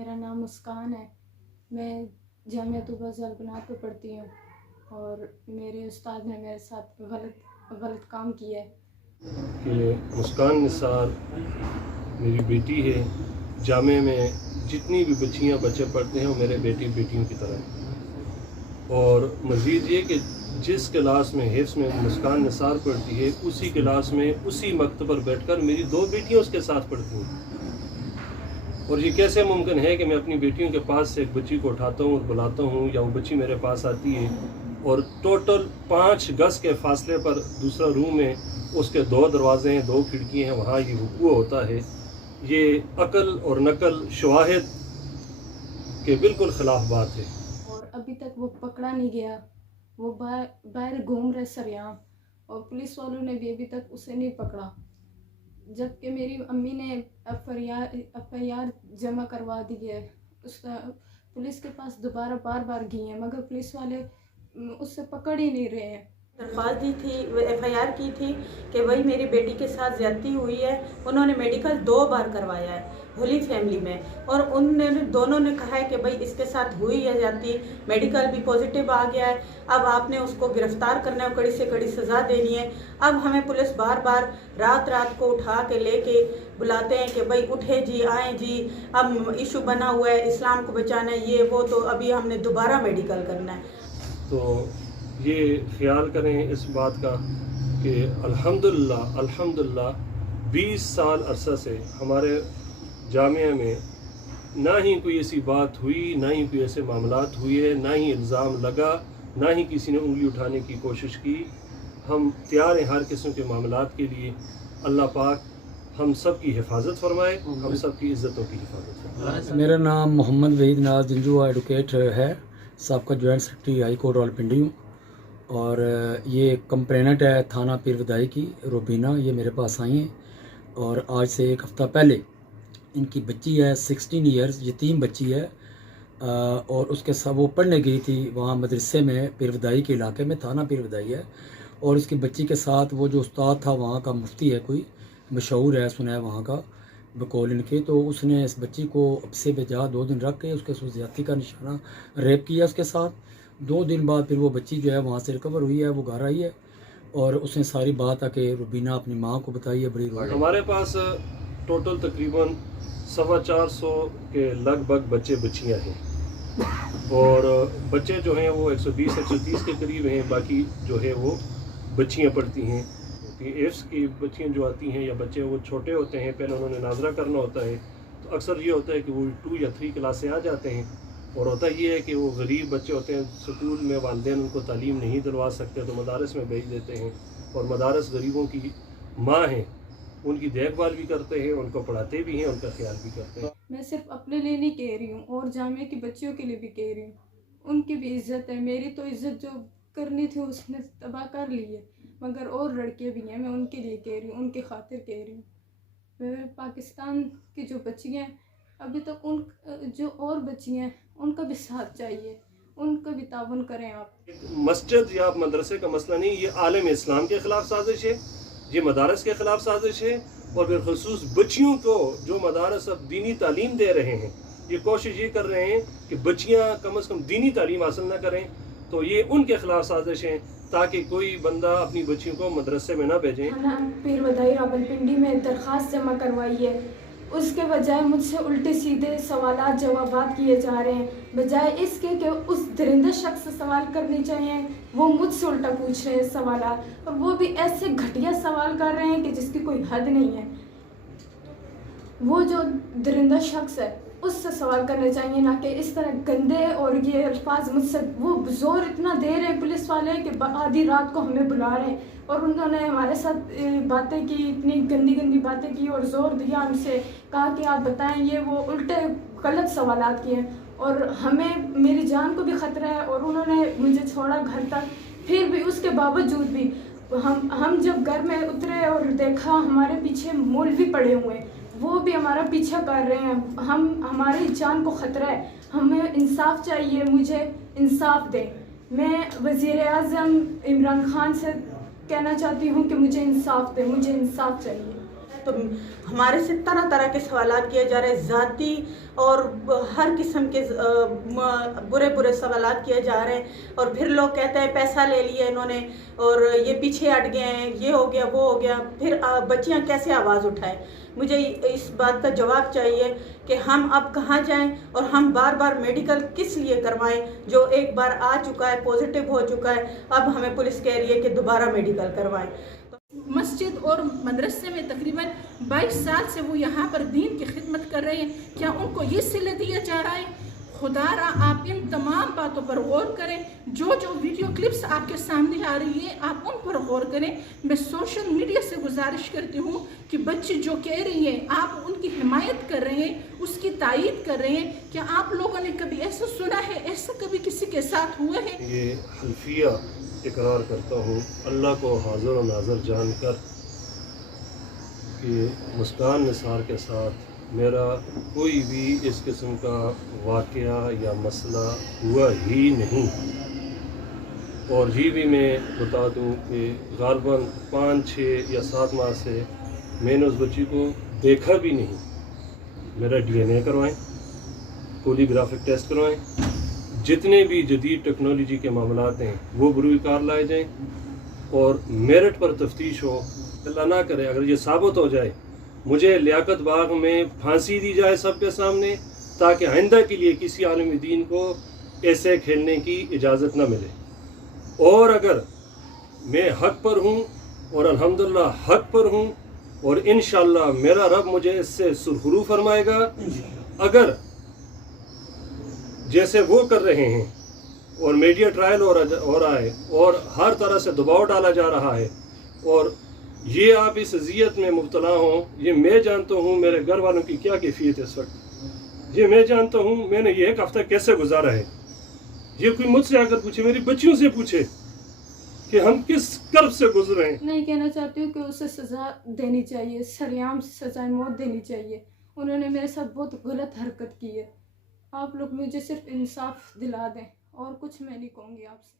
मेरा नाम मुस्कान है। मैं जामिया तूबा ज़लबनात पे पढ़ती हूँ और मेरे उस्ताद ने मेरे साथ गलत काम किया है कि मुस्कान निसार मेरी बेटी है। जामे में जितनी भी बच्चियाँ बच्चे पढ़ते हैं वो मेरे बेटियों की तरह हैं। और मज़ीद ये कि जिस क्लास में हिफ्स में मुस्कान निसार पढ़ती है उसी क्लास में उसी मकतब पर बैठकर मेरी 2 बेटियाँ उसके साथ पढ़ती हैं। और ये कैसे मुमकिन है कि मैं अपनी बेटियों के पास से एक बच्ची को उठाता हूँ और बुलाता हूँ या वो बच्ची मेरे पास आती है और टोटल 5 गज के फासले पर दूसरा रूम है, उसके 2 दरवाजे हैं, 2 खिड़की हैं, वहाँ ये हुकूक होता है। ये अकल और नकल शवाहिद के बिल्कुल ख़िलाफ़ बात है। और अभी तक वो पकड़ा नहीं गया। वो बाहर घूम रहे सरेआम और पुलिस वालों ने भी अभी तक उसे नहीं पकड़ा, जबकि मेरी अम्मी ने एफआईआर जमा करवा दी है। उसका पुलिस के पास दोबारा बार गई है मगर पुलिस वाले उससे पकड़ ही नहीं रहे हैं। दरख्वास्त दी थी, एफआईआर की थी कि वही मेरी बेटी के साथ ज़्यादती हुई है। उन्होंने मेडिकल 2 बार करवाया है होली फैमिली में और दोनों ने कहा है कि भाई इसके साथ हुई है ज़्यादती, मेडिकल भी पॉजिटिव आ गया है। अब आपने उसको गिरफ्तार करना है, कड़ी से कड़ी सज़ा देनी है। अब हमें पुलिस बार रात को उठा के लेके बुलाते हैं कि भाई उठे जी, आए जी, अब इशू बना हुआ है, इस्लाम को बचाना है, ये वो, तो अभी हमने दोबारा मेडिकल करना है। तो ये ख्याल करें इस बात का कि अल्हम्दुलिल्लाह 20 साल अरसा से हमारे जामिया में ना ही कोई ऐसी बात हुई, ना ही कोई ऐसे मामलात हुए, ना ही इल्ज़ाम लगा, ना ही किसी ने उंगली उठाने की कोशिश की। हम तैयार हैं हर किस्म के मामलात के लिए। अल्लाह पाक हम सब की हिफाजत फरमाए, हम सब की इज़्ज़तों की हिफाजत फरमाए। मेरा नाम मोहम्मद वहीद नाज जिंजू एडवोकेट है, सबका joint secretary high court Rawalpindi हूँ। और ये कंप्लेनेंट है थाना पीर वदाई की रूबीना, ये मेरे पास आई हैं और आज से 1 हफ़्ता पहले इनकी बच्ची है 16 ईयर्स, यतीम बच्ची है और उसके साथ वो पढ़ने गई थी वहाँ मदरसे में, पीर वदाई के इलाके में, थाना पीर वदाई है। और उसकी बच्ची के साथ वो जो उस्ताद था वहाँ का, मुफ्ती है कोई मशहूर है, सुना है वहाँ का बकौल इनके, तो उसने इस बच्ची को अपसे भेजा 2 दिन रख के उसके ज़्यादती का निशाना रेप किया उसके साथ। 2 दिन बाद फिर वो बच्ची जो है वहाँ से रिकवर हुई है, वो घर आई है और उसने सारी बात आके रूबीना अपनी माँ को बताई है। बड़ी हमारे पास टोटल तकरीबन 450 के लगभग बच्चे बच्चियाँ हैं और बच्चे जो हैं वो 120-130 के करीब हैं। बाकी जो है वो बच्चियाँ पढ़ती हैं। एफ्स की बच्चियाँ जो आती हैं या बच्चे वो छोटे होते हैं, पहले उन्होंने नाजरा करना होता है, तो अक्सर ये होता है कि वो 2 या 3 क्लास से आ जाते हैं। और होता ये है कि वो गरीब बच्चे होते हैं, स्कूल में वालिदैन उनको तालीम नहीं दिलवा सकते तो मदारस में भेज देते हैं और मदारस गरीबों की माँ हैं, उनकी देखभाल भी करते हैं, उनको पढ़ाते भी हैं, उनका ख्याल भी करते हैं। मैं सिर्फ अपने लिए नहीं कह रही हूँ और जामिया की बच्चियों के लिए भी कह रही हूँ। उनकी भी इज्जत है, मेरी तो इज्जत जो करनी थी उसने तबाह कर ली है, मगर और लड़कियाँ भी हैं, मैं उनके लिए कह रही हूँ, उनकी खातिर कह रही हूँ। मैं पाकिस्तान की जो बच्चियाँ हैं अभी तक उन जो और बच्चियाँ हैं उनका भी साथ चाहिए, उनका भी ताउन करें आप। मस्जिद या मदरसे का मसला नहीं, ये आलम इस्लाम के ख़िलाफ़ साजिश है, ये मदारस के ख़िलाफ़ साजिश है और बिलखुसूस बच्चियों को जो मदारस अब दीनी तालीम दे रहे हैं, ये कोशिश ये कर रहे हैं कि बच्चियाँ कम से कम दीनी तालीम हासिल ना करें, तो ये उनके ख़िलाफ़ साजिश है ताकि कोई बंदा अपनी बच्चियों को मदरसे में ना भेजें। पीर वदाई रावलपिंडी में दरख्वास्त जमा करवाई है, उसके बजाय मुझसे उल्टे सीधे सवालात जवाबात किए जा रहे हैं। बजाय इसके कि उस दरिंदा शख्स से सवाल करने चाहिए, वो मुझसे उल्टा पूछ रहे हैं सवालात, और वो भी ऐसे घटिया सवाल कर रहे हैं कि जिसकी कोई हद नहीं है। वो जो दरिंदा शख्स है उससे सवाल करने चाहिए, ना कि इस तरह गंदे और ये अल्फाज मुझसे। वो जोर इतना दे रहे हैं पुलिस वाले कि आधी रात को हमें बुला रहे हैं और उन्होंने हमारे साथ बातें की, इतनी गंदी बातें की और ज़ोर दिया, हमसे कहा कि आप बताएं, ये वो उल्टे गलत सवालात किए और हमें, मेरी जान को भी ख़तरा है। और उन्होंने मुझे छोड़ा घर तक, फिर भी उसके बावजूद भी हम जब घर में उतरे और देखा हमारे पीछे मौलवी पड़े हुए हैं, वो भी हमारा पीछा कर रहे हैं। हमारी जान को ख़तरा है, हमें इंसाफ चाहिए, मुझे इंसाफ दें। मैं वज़ीर आज़म इमरान खान से कहना चाहती हूँ कि मुझे इंसाफ दें, मुझे इंसाफ चाहिए। तो हमारे से तरह तरह के सवालात किए जा रहे हैं, ज़ाती और हर किस्म के बुरे बुरे सवालात किए जा रहे हैं। और फिर लोग कहते हैं पैसा ले लिया इन्होंने और ये पीछे हट गए हैं, ये हो गया वो हो गया। फिर बच्चियां कैसे आवाज़ उठाएं? मुझे इस बात का जवाब चाहिए कि हम अब कहाँ जाएं और हम बार बार मेडिकल किस लिए करवाएं? जो एक बार आ चुका है, पॉजिटिव हो चुका है, अब हमें पुलिस कह रही है कि दोबारा मेडिकल करवाएं। मस्जिद और मदरसे में तकरीबन 22 साल से वो यहाँ पर दीन की खिदमत कर रहे हैं। क्या उनको ये सिला दिया जा रहा है? खुदारा आप इन तमाम बातों पर गौर करें। जो जो वीडियो क्लिप्स आपके सामने आ रही है आप उन पर गौर करें। मैं सोशल मीडिया से गुजारिश करती हूँ कि बच्चे जो कह रही हैं आप उनकी हिमायत कर रहे हैं, उसकी तायीद कर रहे हैं। क्या आप लोगों ने कभी ऐसा सुना है, ऐसा कभी किसी के साथ हुआ है? ये हल्फिया इकरार करता हूँ अल्लाह को हाज़िर और नाज़र जानकर कि मुस्कान निसार के साथ मेरा कोई भी इस किस्म का वाक़या या मसला हुआ ही नहीं। और ये भी मैं बता दूं कि ग़ालिबन 5, 6 या 7 माह से मैंने उस बच्ची को देखा भी नहीं। मेरा DNA करवाएं, पॉलीग्राफिक टेस्ट करवाएं, जितने भी जदीद टेक्नोलॉजी के मामलात हैं वो बरूए कार लाए जाएं और मेरिट पर तफ्तीश हो। अल्लाह ना करे अगर ये साबित हो जाए मुझे लियाकत बाग में फांसी दी जाए सबके सामने, ताकि आइंदा के लिए किसी आलिम दीन को ऐसे खेलने की इजाज़त न मिले। और अगर मैं हक़ पर हूँ और अल्हम्दुलिल्लाह हक़ पर हूँ और इंशाअल्लाह मेरा रब मुझे इससे सुरखरू फरमाएगा। अगर जैसे वो कर रहे हैं और मीडिया ट्रायल हो रहा है और हर तरह से दबाव डाला जा रहा है और ये आप इस अजियत में मुब्तला हों, ये मैं जानता हूँ मेरे घर वालों की क्या कैफियत है इस वक्त। ये मैं जानता हूँ मैंने ये 1 हफ्ता कैसे गुजारा है। ये कोई मुझसे आकर पूछे, मेरी बच्चियों से पूछे कि हम किस कर्ब से गुजरे हैं। नहीं कहना चाहती हूँ कि उसे सज़ा देनी चाहिए, सरेआम सज़ाए मौत देनी चाहिए। उन्होंने मेरे साथ बहुत गलत हरकत की है। आप लोग मुझे सिर्फ इंसाफ दिला दें और कुछ मैं नहीं कहूँगी आपसे।